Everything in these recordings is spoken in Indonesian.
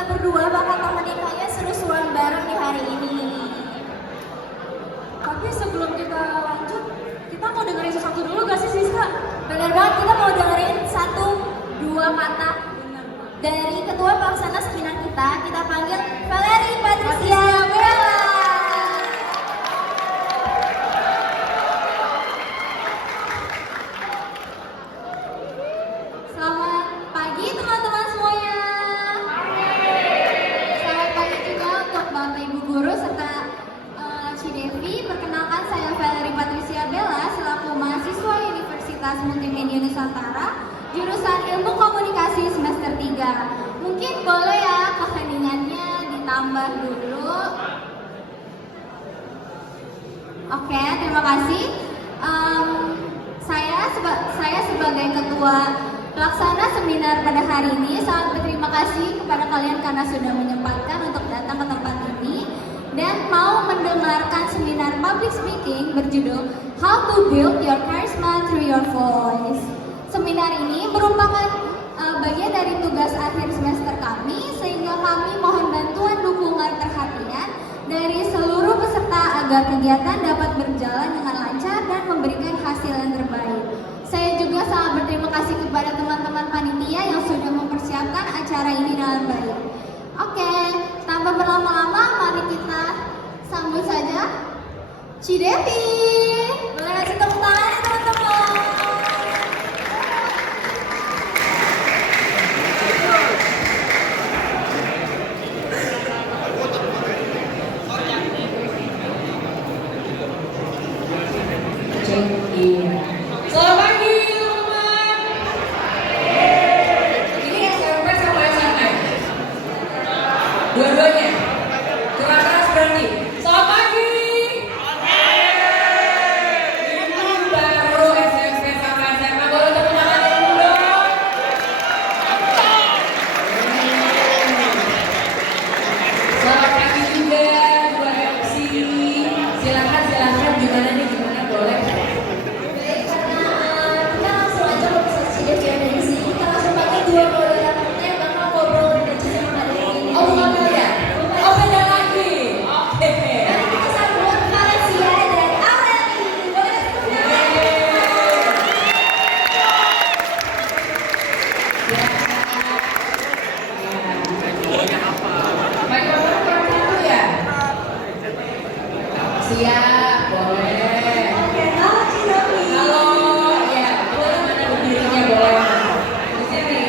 kita berdua bakal temenin kalian seru-seruan bareng di hari ini. Tapi sebelum kita lanjut, kita mau dengerin sesuatu dulu gak sih Siska? Bener banget, kita mau dengerin satu dua kata dari ketua pelaksana seminar kita panggil Valerie Patricia Bella. Selamat pagi teman-teman semuanya. Selamat pagi juga untuk Bapak Ibu Guru serta Cidevi. Perkenalkan, saya Valerie Patricia Bella selaku mahasiswa Universitas Multimedia Nusantara jurusan Ilmu Komunikasi semester 3. Mungkin boleh ya keheningannya ditambah dulu. Oke, terima kasih. Saya sebagai ketua pelaksana seminar pada hari ini sangat berterima kasih kepada kalian karena sudah menyempatkan untuk datang ke tempat ini dan mau mendengarkan seminar public speaking berjudul How to Build Your Charisma Through Your Voice. Seminar ini merupakan bagian dari tugas akhir semester kami, sehingga kami mohon bantuan, dukungan, perhatian dari seluruh peserta agar kegiatan dapat berjalan dengan lancar dan memberikan hasil yang terbaik. Saya juga sangat berterima kasih kepada teman-teman panitia yang sudah mempersiapkan acara ini dengan baik. Oke, tanpa berlama-lama, mari kita sambut saja Cidevi. Boleh kasih tepuk tangan teman-teman. Selamat pagi teman-teman. Ini SMP sama SMA? Dua-duanya? Keras-keras berarti. Selamat pagi. Ini baru SMP sama SMA. Boleh tepuk tangan dulu dong. Selamat pagi juga buat MC. Silakan gimana nih, gimana boleh? Dua moderatornya bakal ngobrol dengan sama Kak Devi. Oh, bukan kali ya? Oh, beda lagi. Oke. Nanti kita sambut Valencia dan Aureli. Boleh kasih tepuk tangan? Mikrofon kurang satu ya? Siap, boleh. Oke, halo Cidevi. Halo, ya, boleh mana berdirinya boleh. Di sini.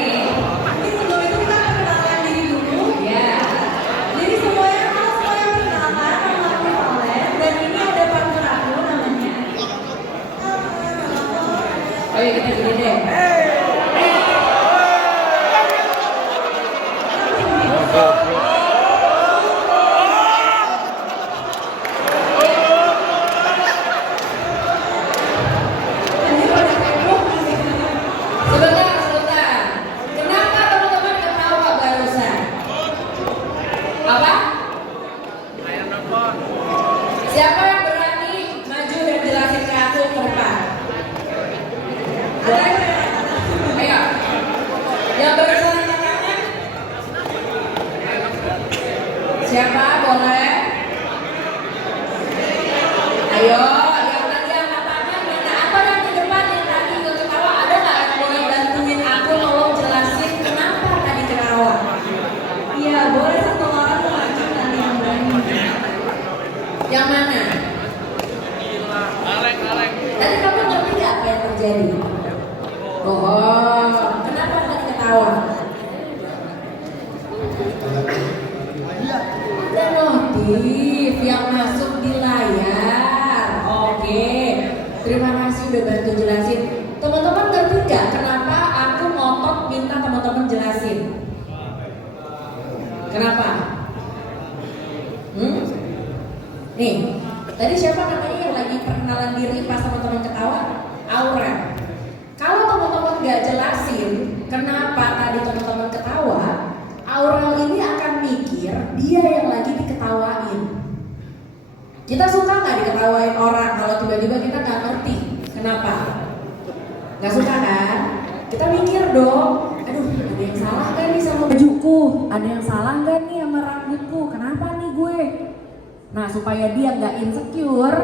Sebelum itu kita perkenalan diri dulu. Ya. Jadi semuanya perkenalkan, nama aku Valen dan ini ada partner aku namanya. Oh ya, kita gini deh. Sebentar. Kenapa teman-teman ketawa barusan? Apa? Siapa yang berani maju dan jelasin ke aku ke depan? Boleh? Ayo. Yang berusaha angkat tangan? Siapa? Boleh? Ayo. Yang tadi angkat tangan minta apa yang di depan yang tadi ikut ketawa? Ada nggak yang boleh bantuin aku tolong jelasin kenapa tadi ketawa? Iya, boleh satu orang maju nanti yang berani. Yang mana? Tadi kamu ngerti nggak apa yang terjadi? Oh, kenapa tadi ketawa? Ada notif yang masuk di layar. Oke, terima kasih udah bantu jelasin. Teman-teman ngerti nggak kenapa aku ngotot minta teman-teman jelasin? Kenapa? Nih, tadi siapa namanya yang lagi perkenalan diri pas teman-teman ketawa? Aurel. Kalau teman-teman nggak jelasin kenapa tadi teman-teman ketawa, Aurel ini akan mikir dia yang lagi diketawain. Kita suka nggak diketawain orang kalau tiba-tiba kita nggak ngerti kenapa? Nggak suka kan? Kita mikir dong, aduh Ada yang salah gak nih sama bajuku? Ada yang salah gak nih sama rambutku? Kenapa nih gue? Nah, supaya dia nggak insecure,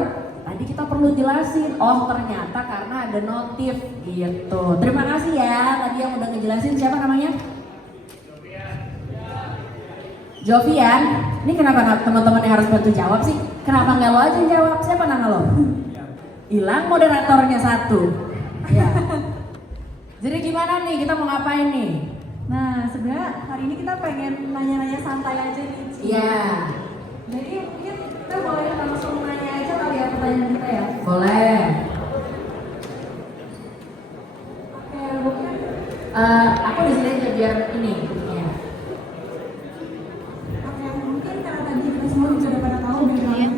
tadi kita perlu jelasin. Oh, ternyata karena ada notif gitu. Terima kasih ya tadi yang udah ngejelasin. Siapa namanya? Jovian. Ini kenapa teman-teman yang harus bantu jawab sih? Kenapa nggak lo aja yang jawab? Siapa nama lo? Hilang moderatornya satu. Ya. Jadi gimana nih? Kita mau ngapain nih? Nah, sebenarnya hari ini kita pengen nanya-nanya santai aja nih, Ci. Iya. Jadi mungkin kita boleh langsung nanya aja kali ya pertanyaan kita ya. Boleh. Oke, mungkin Aku di sini aja biar ini. Ya. oke, mungkin karena tadi kita semua juga udah pada tahu background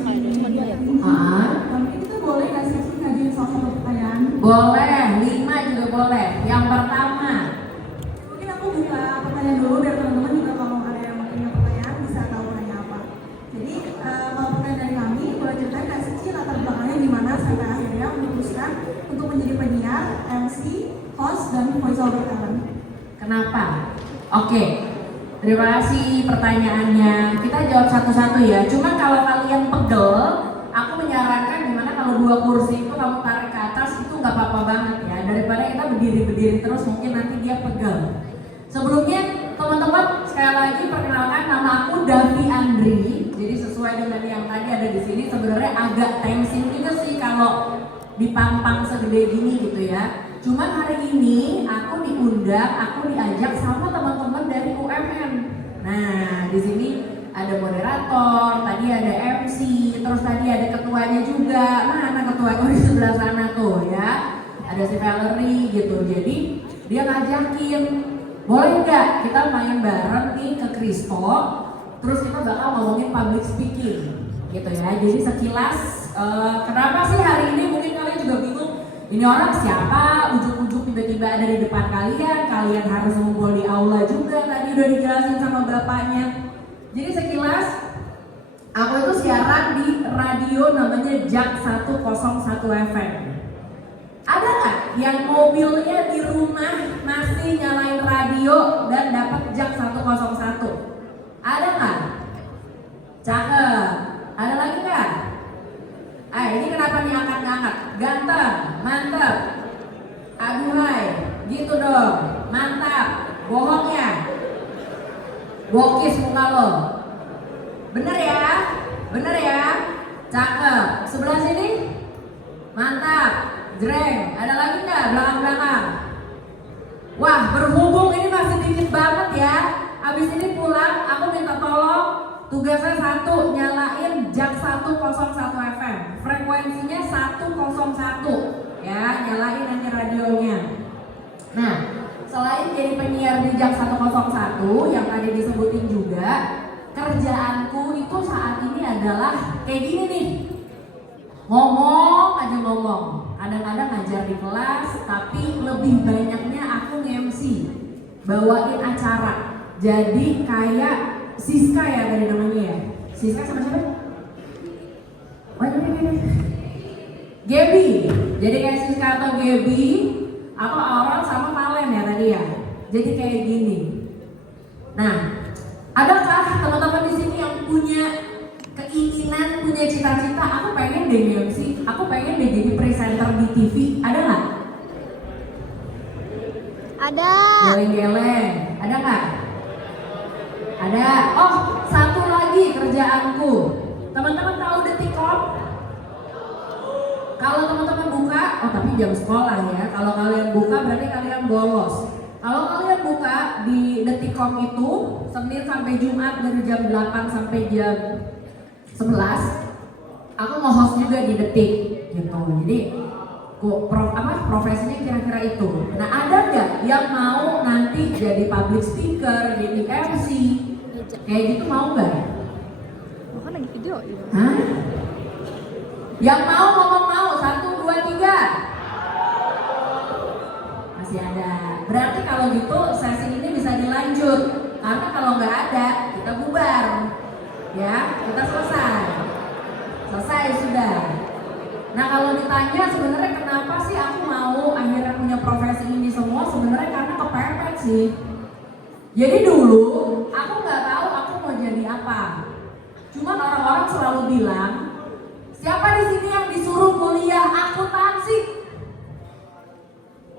mungkin kita boleh nggak sih ngajuin salah satu pertanyaan? Boleh, 5 juga boleh. Yang pertama, Mungkin aku buka pertanyaan dulu biar teman-teman juga kalau ada yang punya pertanyaan bisa tahu nanya apa. Jadi kalau pertanyaan dari kami, boleh ceritain nggak sih Ci, latar belakangnya gimana sampai akhirnya memutuskan untuk menjadi penyiar, MC, host, dan voice over talent? kenapa? Oke. Terima kasih pertanyaannya. Kita jawab satu-satu ya. Cuma kalau kalian pegel, aku menyarankan gimana kalau 2 kursi itu kamu tarik ke atas itu nggak apa-apa banget ya. Daripada kita berdiri-berdiri terus mungkin nanti dia pegel. Sebelumnya teman-teman sekali lagi perkenalkan, nama aku Davi Andri. Jadi sesuai dengan yang tadi ada di sini, sebenarnya agak tensin juga sih kalau dipampang segede gini gitu ya. Cuman hari ini aku diundang, aku diajak sama teman-teman dari UMM. Nah, di sini ada moderator, tadi ada MC, terus tadi ada ketuanya juga. Mana ketua? Oh, di sebelah sana tuh ya. Ada si Valerie gitu. Jadi dia ngajakin, boleh nggak kita main bareng nih ke Kristo? Terus kita bakal ngomongin public speaking, gitu ya. Jadi sekilas, kenapa sih hari ini mungkin kalian juga bingung? Ini orang siapa? Ujuk-ujuk tiba-tiba ada di depan kalian. Kalian harus ngumpul di aula juga. Tadi udah dijelasin sama bapaknya. Jadi sekilas, aku itu siaran di radio namanya Jak 101 FM. Ada nggak yang mobilnya di rumah masih nyalain radio dan dapat Jak 101? Ada nggak? Cakep. Ada lagi nggak? Ini kenapa nih angkat-angkat? Ganteng, mantep. Aduhai, gitu dong. Mantap. Bohongnya. Bokis muka lo. Bener ya? Bener ya? Cakep. Sebelah sini? Mantap. Jreng. Ada lagi nggak belakang-belakang? Wah, berhubung ini masih dikit banget ya. Abis ini pulang, aku minta tolong tugasnya satu, nyalain Jak 101 FM. Frekuensinya 101 ya, nyalain nanti radionya. Nah, selain jadi penyiar di Jak 101 yang tadi disebutin juga, kerjaanku itu saat ini adalah kayak gini nih. Ngomong aja ngomong. Kadang-kadang ngajar di kelas, tapi lebih banyaknya aku nge-MC, bawain acara. Jadi kayak Siska ya tadi namanya ya. Siska sama siapa? Oh ini. Gaby. Jadi kayak Siska atau Gaby atau Aurel sama Valen ya tadi ya. Jadi kayak gini. Nah, adakah teman-teman di sini yang punya keinginan, punya cita-cita? Aku pengen deh MC, aku pengen deh jadi presenter di TV. Ada nggak? Ada. Geleng-geleng. Ada nggak? Ada. Oh, satu lagi kerjaanku. Teman-teman tahu Detikcom? Kalau teman-teman buka, oh tapi jam sekolah ya. Kalau kalian buka berarti kalian bolos. Kalau kalian buka di Detikcom itu Senin sampai Jumat dari jam 8 sampai jam 11, aku nge-host juga di Detik gitu. Jadi profesinya kira-kira itu. Nah, ada nggak yang mau nanti jadi public speaker, jadi MC? Kayak gitu mau nggak? Bukan lagi video gitu. Hah? Yang mau ngomong mau, 1, 2, 3. Masih ada. Berarti kalau gitu sesi ini bisa dilanjut. Karena kalau nggak ada, kita bubar. Ya, kita selesai. Selesai sudah. Nah, kalau ditanya sebenarnya kenapa sih aku mau akhirnya punya profesi ini semua, sebenarnya karena kepepet sih. Jadi dulu aku nggak tahu aku mau jadi apa. Cuman orang-orang selalu bilang, siapa di sini yang disuruh kuliah akuntansi?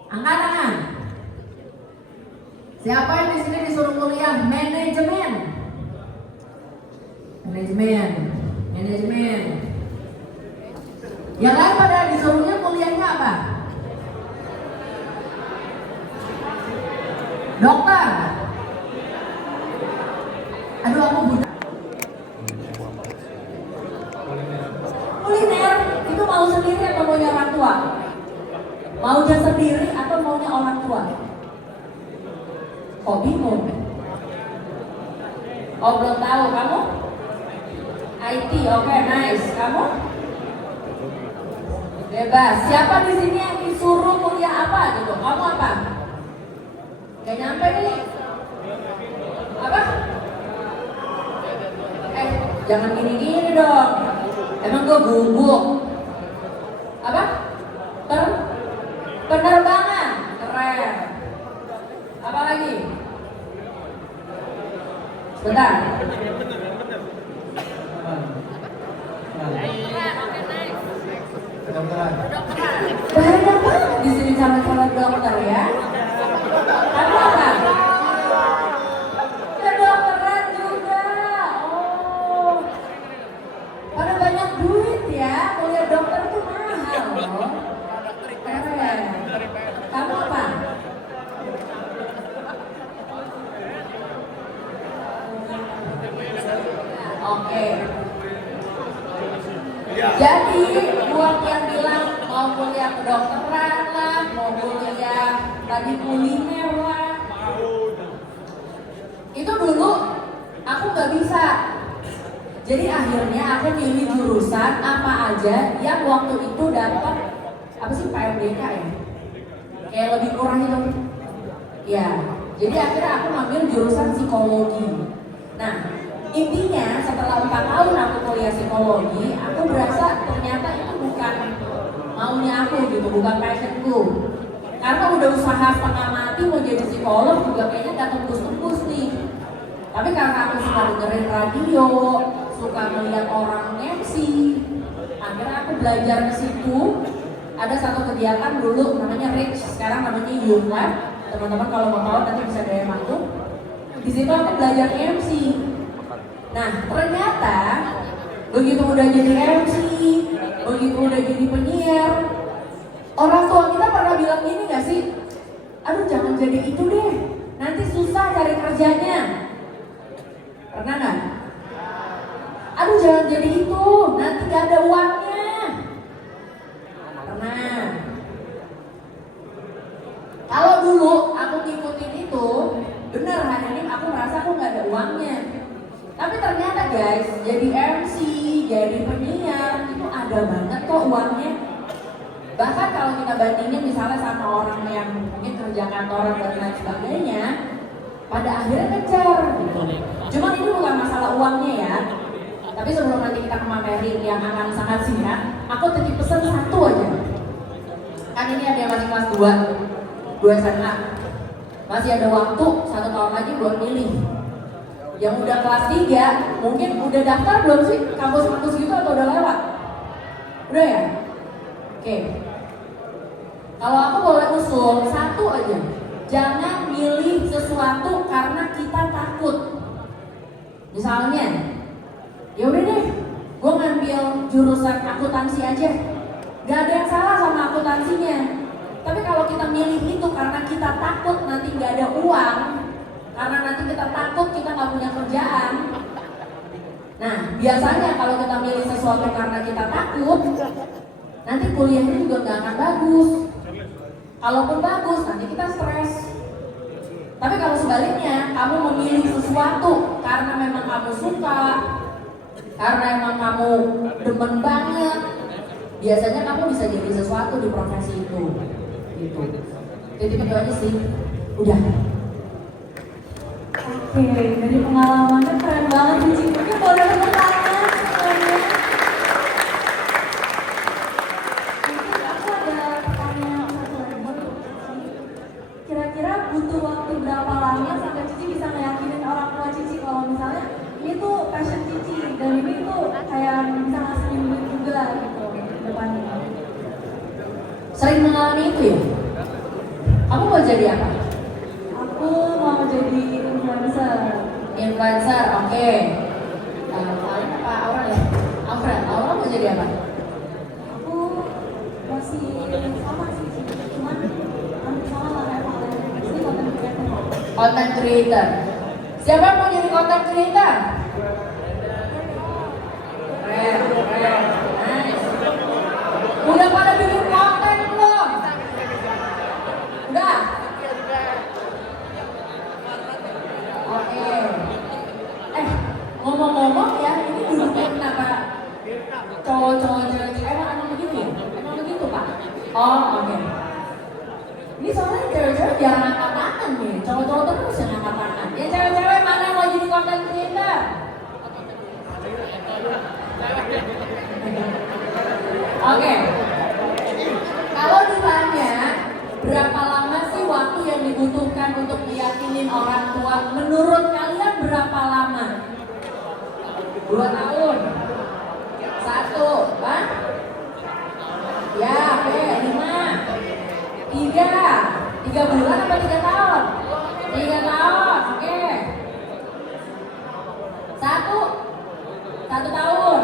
Angkat tangan. Siapa yang di sini disuruh kuliah manajemen? Manajemen. Yang lain pada disuruhnya kuliahnya apa? Dokter. Aduh aku buta. Kuliner itu mau sendiri atau maunya orang tua? Maunya sendiri atau maunya orang tua? Kok bingung? Oh belum tahu kamu? IT, oke, nice. Kamu? Bebas. Siapa di sini yang disuruh kuliah apa gitu? Kamu apa? Gak nyampe nih. Apa? Jangan gini-gini dong. Emang gue bubuk. Apa? Penerbangan. Keren. Apa lagi? Sebentar. Banyak banget di sini calon-calon dokter ya. Kamu apa? Kedokteran juga. Oh, pada banyak duit ya. Kuliah dokter itu mahal loh. Keren. Kamu apa? Oke. Jadi buat yang bilang mau kuliah kedokteran lah, mau kuliah tadi kuliner lah, itu dulu aku nggak bisa. Jadi akhirnya aku pilih jurusan apa aja yang waktu itu dapat apa sih PMDK ya, kayak lebih kurang itu. Ya, jadi akhirnya aku ngambil jurusan psikologi. Nah, intinya setelah 4 tahun aku kuliah psikologi, aku berasa ternyata itu bukan maunya aku gitu, bukan passionku. Karena udah usaha setengah mati mau jadi psikolog juga kayaknya gak tembus-tembus nih. Tapi karena aku suka dengerin radio, suka melihat orang MC, akhirnya aku belajar ke situ. Ada satu kegiatan dulu namanya Rich, sekarang namanya Youth Lab. Teman-teman kalau mau tahu nanti bisa DM aku. Di situ aku belajar MC. Nah, ternyata begitu udah jadi MC, begitu udah jadi penyiar, orang tua kita pernah bilang gini gak sih? Aduh jangan jadi itu deh, nanti susah cari kerjanya. Pernah gak? Aduh jangan jadi itu, nanti gak ada uangnya. Pernah. Kalau dulu aku ngikutin itu, bener hari ini aku merasa aku gak ada uangnya. Tapi ternyata guys, jadi MC, jadi penyiar itu ada banget kok uangnya. Bahkan kalau kita bandingin misalnya sama orang yang mungkin kerja kantoran dan lain sebagainya, pada akhirnya kejar gitu. Cuman ini bukan masalah uangnya ya. Tapi sebelum nanti kita ke materi yang akan sangat singkat, aku titip pesan satu aja. Kan ini ada yang masih kelas 2 SMA. Masih ada waktu 1 tahun lagi buat milih. Yang udah kelas 3, mungkin udah daftar belum sih kampus-kampus gitu atau udah lewat? Udah ya? Oke. Kalau aku boleh usul, satu aja. Jangan milih sesuatu karena kita takut. Misalnya, ya udah deh, gue ngambil jurusan akuntansi aja. Gak ada yang salah sama akuntansinya. Tapi kalau kita milih itu karena kita takut nanti gak ada uang, karena nanti kita takut kita nggak punya kerjaan. Nah, biasanya kalau kita milih sesuatu karena kita takut, nanti kuliahnya juga nggak akan bagus. Kalaupun bagus, nanti kita stres. Tapi kalau sebaliknya, kamu memilih sesuatu karena memang kamu suka, karena emang kamu demen banget, biasanya kamu bisa jadi sesuatu di profesi itu. Gitu. Jadi itu aja sih. Udah. Oke, dari pengalamannya keren banget nih Ci. Mungkin boleh tepuk tangan semuanya. Mungkin aku ada pertanyaan satu lagi. Kira-kira butuh waktu berapa lama sampai Cici bisa depannya. Sering mengalami itu ya? Kamu mau jadi apa? Aku mau jadi influencer. Influencer, oke. Kalian apa Aura ya? Aura mau jadi apa? Aku masih sama sih, cuman hampir sama lah kayak kalian. Ini konten kreator. Content creator. Siapa yang mau jadi content creator? Keren. Nice. Udah pada bikin konten belum? Udah? Oke. Ngomong-ngomong ya, ini duduknya kenapa cowok-cowok cewek emang begitu ya? Emang begitu Pak? Oh oke. Ini soalnya cewek-cewek jarang angkat tangan nih, cowok-cowok terus yang angkat tangan. Ya cewek-cewek mana mau jadi content creator? Oke. Kalau ditanya berapa lama sih waktu yang dibutuhkan untuk meyakinin orang tua? Menurut kalian berapa lama? 2 tahun? 1? Hah? Ya, oke, 5 3 bulan apa 3 tahun? 3 tahun, oke 1 tahun.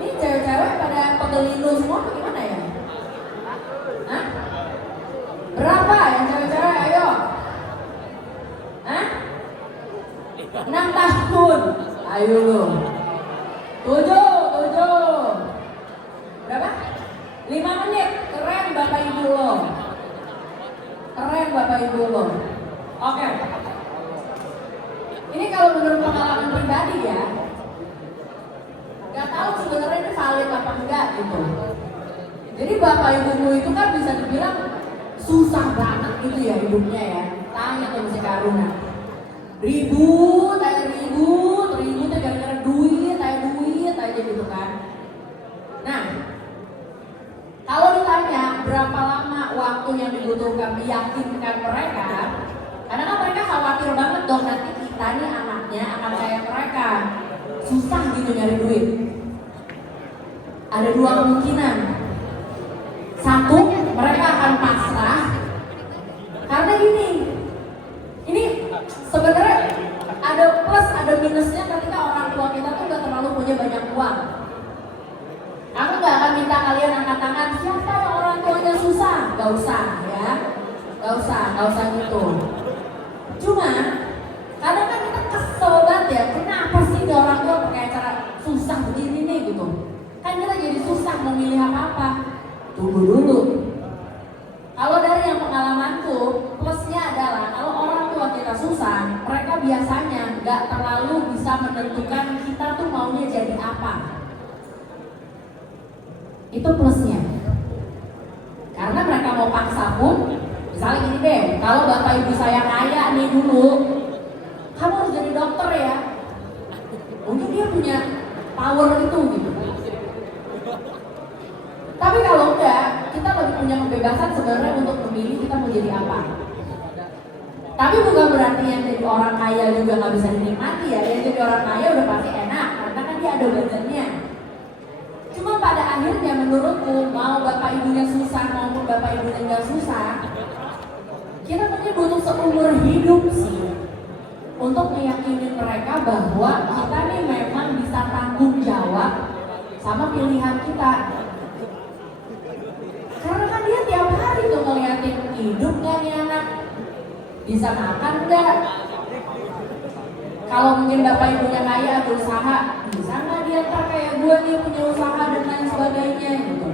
Ini cewek-cewek pada pegelilu semua atau gimana ya? Hah? Berapa yang cewek-cewek? Ayo. Hah? 6 tahun. Ayo lu. 7. Berapa? 5 menit. Keren Bapak Ibu lo. Keren Bapak Ibu lo. Oke. Ini kalau menurut pengalaman pribadi ya. Gak tahu sebenarnya ini valid apa enggak gitu. Jadi Bapak Ibumu itu kan bisa dibilang susah banget gitu ya hidupnya ya. Tanya tuh si Karuna. Ribut gara-gara duit aja gitu kan. Nah, kalau ditanya berapa lama waktu yang dibutuhkan meyakinkan mereka, karena kan mereka khawatir banget dong nanti kita nih anaknya akan kayak mereka susah gitu nyari duit. Ada 2 kemungkinan. 1, mereka akan pasrah karena ini sebenarnya ada plus ada minusnya ketika orang tua kita tuh gak terlalu punya banyak uang. Aku gak akan minta kalian angkat tangan siapa yang orang tuanya susah, gak usah ya, gak usah gitu. Cuma kadang kan kita kesel banget ya, kenapa sih di orang tua pakai cara susah begini nih gitu. Kan kita jadi susah memilih apa-apa. Tunggu dulu. Kalau dari yang pengalamanku, plusnya adalah kalau orang tua kita susah, mereka biasanya nggak terlalu bisa menentukan kita tuh maunya jadi apa. Itu plusnya. Karena mereka mau paksa pun, misalnya gini deh, kalau bapak ibu saya kaya nih dulu, kamu harus jadi dokter ya. Mungkin dia punya power itu gitu. Tapi kalau enggak, kita lebih punya kebebasan sebenarnya untuk memilih kita mau jadi apa. Tapi bukan berarti yang jadi orang kaya juga nggak bisa dinikmati ya. Yang jadi orang kaya udah pasti enak, karena kan dia ada budgetnya. Cuma pada akhirnya menurutku, mau bapak ibunya susah maupun bapak ibunya nggak susah, kita mungkin butuh seumur hidup sih untuk meyakinin mereka bahwa kita nih memang bisa tanggung jawab sama pilihan kita. Karena kan dia tiap hari tuh ngeliatin hidup gak nih anak, bisa makan gak? Kalau mungkin bapak ibunya kaya ada usaha, bisa gak dia ntar kayak gue nih punya usaha dan lain sebagainya gitu.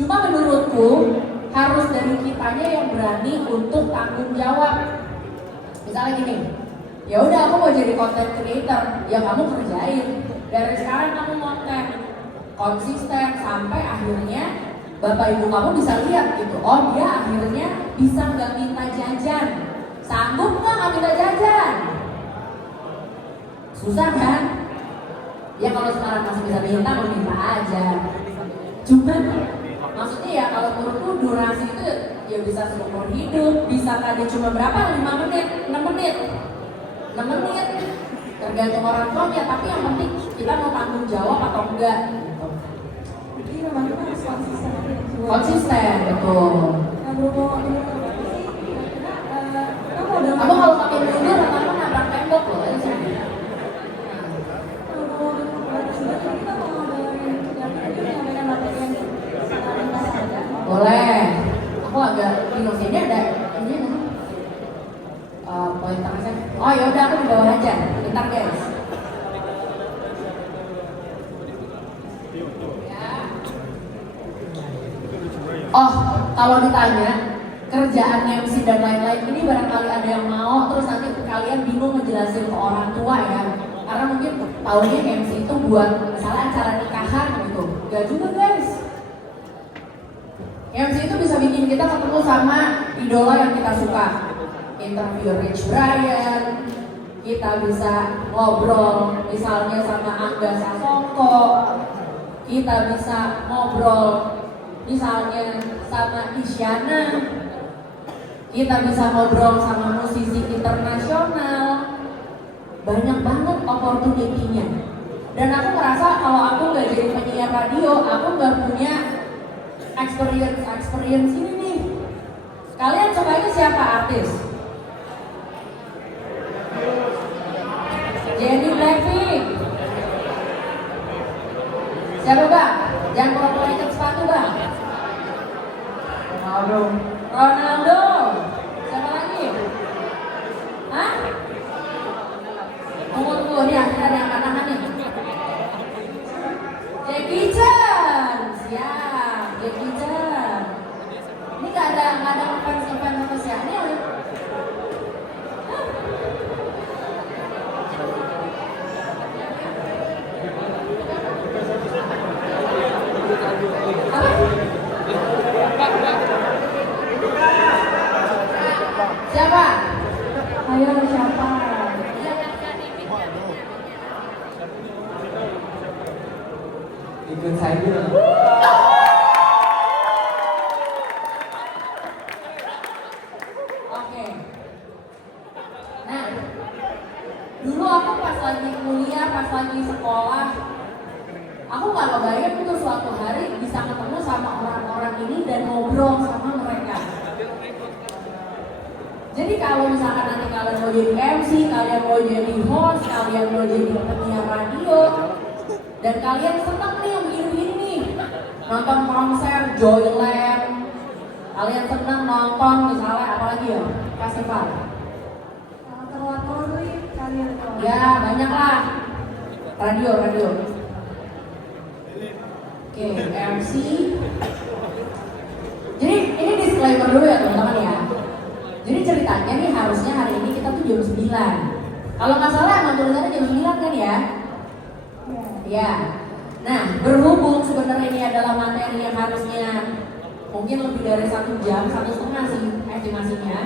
Cuma menurutku harus dari kitanya yang berani untuk tanggung jawab. Misalnya gini, ya udah aku mau jadi content creator, ya kamu kerjain. Dari sekarang kamu konten konsisten sampai akhirnya bapak ibu kamu bisa lihat gitu, oh dia akhirnya bisa nggak minta jajan, sanggup nggak minta jajan, susah kan? Ya kalau sekarang masih bisa minta aja. Cuman maksudnya ya kalau menurutku durasi itu ya bisa seumur hidup, bisa tadi cuma berapa? 5 menit, 6 menit, tergantung orang tuanya. Tapi yang penting kita mau tanggung jawab atau enggak. Jadi memang kita harus konsisten aja. Konsisten, betul. Nah, berhubung ini sih, kira-kira kita mau dalam. Kamu kalau pakai mundur, lama-lama nabrak tembok loh. Tadi saya bilang. Boleh. Aku agak bingung sih, ini ada ini pointer saya. Oh ya udah, aku di bawah aja. Bentar guys. Oh, kalau ditanya kerjaan MC dan lain-lain ini barangkali ada yang mau, terus nanti kalian bingung ngejelasin ke orang tua ya. Karena mungkin taunya MC itu buat misalnya acara nikahan gitu. Gak juga guys. MC itu bisa bikin kita ketemu sama idola yang kita suka. Interview Rich Brian, kita bisa ngobrol misalnya sama Angga Sasongko, kita bisa ngobrol misalnya sama Isyana, kita bisa ngobrol sama musisi internasional. Banyak banget opportunity-nya. Dan aku merasa kalau aku nggak jadi penyiar radio, aku nggak punya experience ini nih. Kalian sukanya siapa artis? Jennie Blackpink. Siapa bang? Jangan pura-pura ikat sepatu bang. Ronaldo. Siapa lagi? Hah? Tunggu, nih ada yang katakan nih. Jackie Chan. Siap, Jackie Chan. Ini nggak ada fans apa siapa nih? Siapa? Ayo siapa? Ikut saya dulu. Oke. Nah, dulu aku pas lagi kuliah, pas lagi sekolah, aku nggak kebayang itu suatu hari bisa ketemu sama orang-orang ini dan ngobrol sama mereka. Jadi kalau misalkan nanti kalian mau jadi MC, kalian mau jadi host, kalian mau jadi penyiar radio, dan kalian senang nih yang begini-begini nih, nonton konser Joyland, kalian senang nonton misalnya apalagi ya, festival. Terwakili kalian tuh. Ya banyak lah, radio. Oke, MC. Jadi ini disclaimer dulu ya teman-teman ya. Jadi ceritanya nih harusnya hari ini kita tuh jam 9. Kalau nggak salah emang tulisannya jam 9 kan ya? Ya. Nah, berhubung sebenarnya ini adalah materi yang harusnya mungkin lebih dari 1 jam, 1,5 sih estimasinya.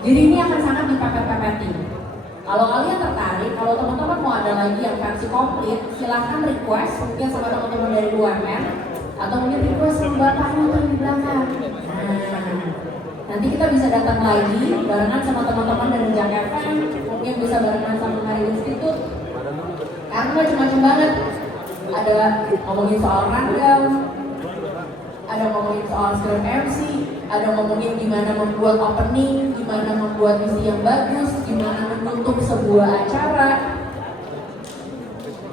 Jadi ini akan sangat dipepet-pepetin. Kalau kalian tertarik, kalau teman-teman mau ada lagi yang versi komplit, silahkan request mungkin sama teman-teman dari UMN atau mungkin request sama bapaknya tuh di belakang. Nah, nanti kita bisa datang lagi barengan sama teman-teman dari Jak FM, mungkin bisa barengan sama Hari Institute. Karena macam-macam banget. Ada ngomongin soal rundown, ada ngomongin soal script MC, ada ngomongin gimana membuat opening, gimana membuat isi yang bagus, gimana menutup sebuah acara.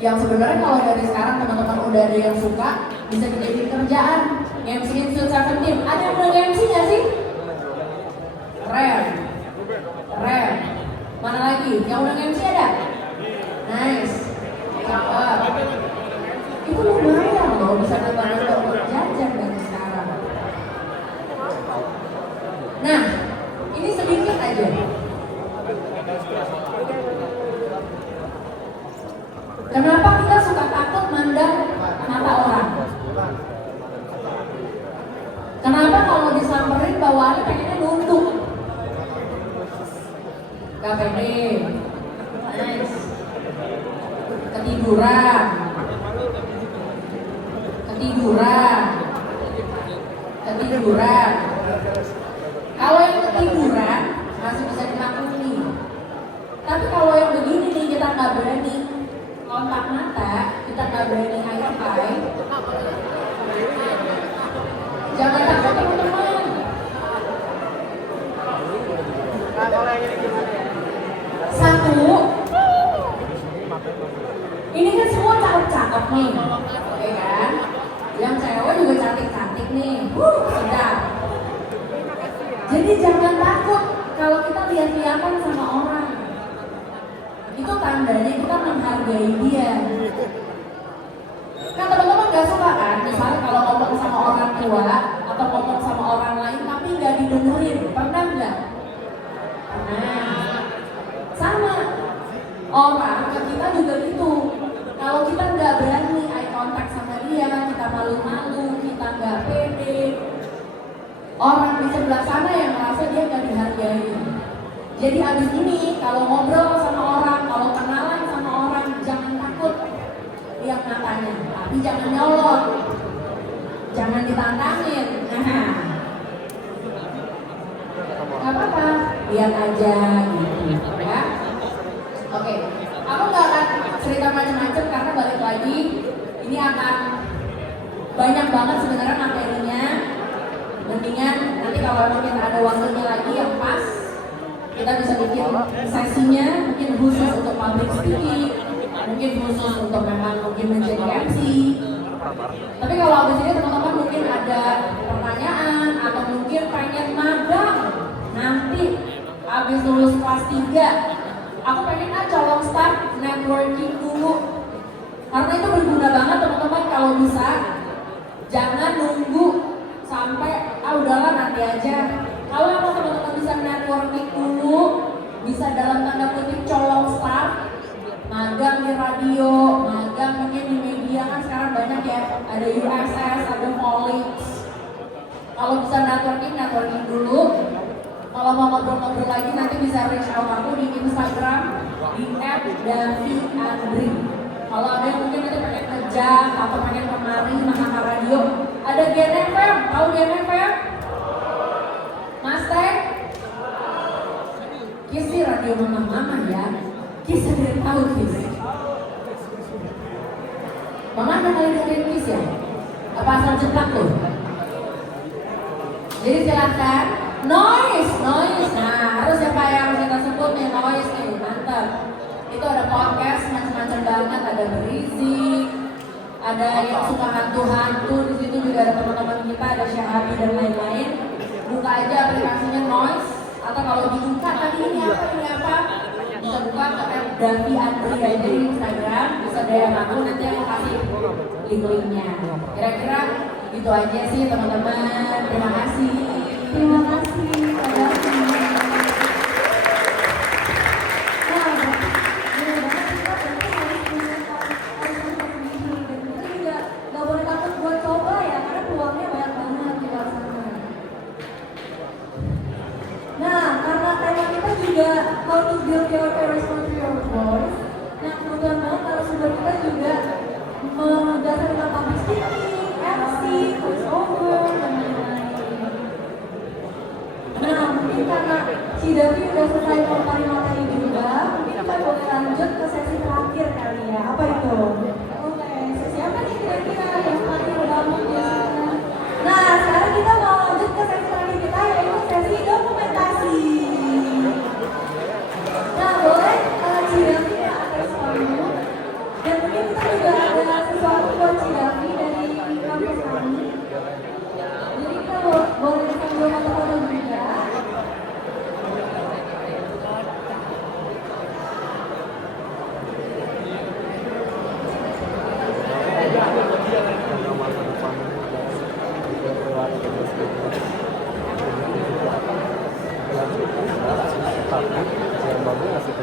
Yang sebenarnya kalau dari sekarang teman-teman udah ada yang suka, bisa dijadiin kerjaan. MC-in Sweet 17, ada yang udah MC nggak sih? Keren. Mana lagi? Yang udah MC ada? Nice. Cakep. Itu lumayan loh, bisa nambah-nambah jajan dari sekarang. Nah, ini sedikit aja. Kenapa kita suka takut mandang mata orang? Kenapa kalau disamperin bawaannya pengennya nunduk? Gak pede. Nice. Ketiduran. Kalau yang ketiduran masih bisa dimaklumi. Tapi kalau yang begini nih, kita nggak berani kontak mata, kita nggak berani eye to eye, Jangan takut teman-teman. Satu, ini kan semua cakep-cakep nih, ya kan? Yang cewek juga cantik-cantik nih, sedap. Jadi jangan takut kalau kita lihat-lihatan sama orang. Itu tandanya kita menghargai dia. Kan teman-teman gak suka kan? Misalnya kalau ngomong sama orang tua atau ngomong sama orang lain tapi gak didengerin, pernah nggak? Pernah. Sama. Orang ke kita juga gitu. Kalau kita nggak berani eye contact sama dia, kita malu-malu, kita nggak pede, orang di sebelah sana yang merasa dia nggak dihargai. Jadi abis ini kalau ngobrol sama orang, kalau kenalan sama orang, jangan takut lihat matanya, tapi jangan nyolot, jangan ditantangin. Nah, nggak apa-apa, lihat aja gitu ya. Oke, aku nggak akan cerita macam-macam karena balik lagi ini akan banyak banget sebenarnya materinya. Mendingan nanti kalau mungkin ada waktunya lagi yang pas, kita bisa bikin sesinya mungkin khusus untuk public speaking, mungkin khusus untuk memang mungkin menjadi MC. Tapi kalau habis ini teman-teman mungkin ada pertanyaan atau mungkin pengen magang nanti habis lulus kelas 3, aku pengen colong start networking dulu karena itu berguna banget teman-teman. Kalau bisa jangan nunggu sampai udahlah nanti aja. Kalau emang teman-teman bisa networking dulu, bisa dalam tanda kutip colong start, magang di radio, magang mungkin di media kan sekarang banyak ya, ada USS, ada Volix. Kalau bisa networking dulu. Kalau mau ngobrol-ngobrol lagi nanti bisa reach out aku di Instagram di @daviandri. Kalau ada yang mungkin nanti pengen ngejak atau pengen kemari Mahaka Radio, ada Gen FM, tahu Gen FM? Mas Teh? Kis sih radio mama-mama ya. Kis ada yang tahu Kis? Mama ada kali dengerin Kis ya? Apa asal jeplak tuh? Jadi silakan. Noise. Nah, harus ya Pak yang kita sebut nih noise nih, mantap. Itu ada podcast macam-macam banget, ada berisik, ada yang suka hantu-hantu, di situ juga ada teman-teman kita, ada Syahabi dan lain-lain. Buka aja aplikasinya Noise, atau kalau dibuka tadi ini apa? Bisa buka ke @daviandri aja di Instagram, bisa DM aku, nanti aku kasih link-linknya. Kira-kira gitu aja sih teman-teman. Terima kasih. Terima kasih. How to build your response to your voice. Nah, kemudian kalau sumber kita juga mendasarkan public speaking, MC, voice over, dan lain-lain. Nah, mungkin karena si Davi udah selesai materi-materi juga, mungkin kita boleh lanjut ke sesi terakhir kali ya. Apa itu? Oke, sesi apa nih kira-kira yang paling banget biasanya? Nah, sekarang kita mau lanjut ke sesi terakhir kita, yaitu sesi dokumentasi. Nah, boleh Cidavi ya atas kamu. Dan mungkin kita juga ada sesuatu buat Cidavi dari kampus kami. Jadi kita boleh sambil foto-foto juga. Yang bagus ngasih